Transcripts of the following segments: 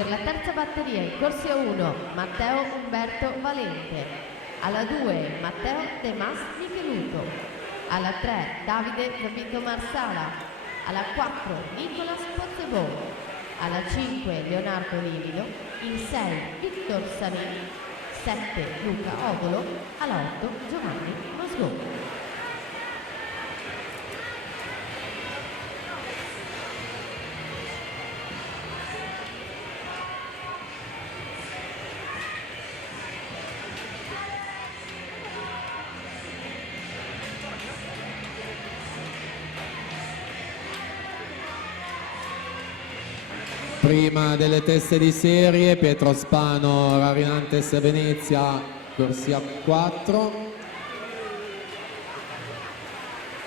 Per la terza batteria in corsia 1 Matteo Umberto Valente, alla 2 Matteo De Mas Micheluto, alla 3 Davide Zabito Marsala, alla 4 Nicolas Pozzebò, alla 5 Leonardo Livido, in 6 Victor Sanini, 7 Luca Odolo, alla 8 Giovanni Mosgò. Prima delle teste di serie, Pietro Spano, Rarinantes Venezia, corsia 4,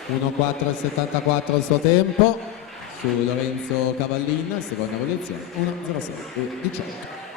1:4,74 il suo tempo, su Lorenzo Cavallin, seconda posizione, 1:06,18.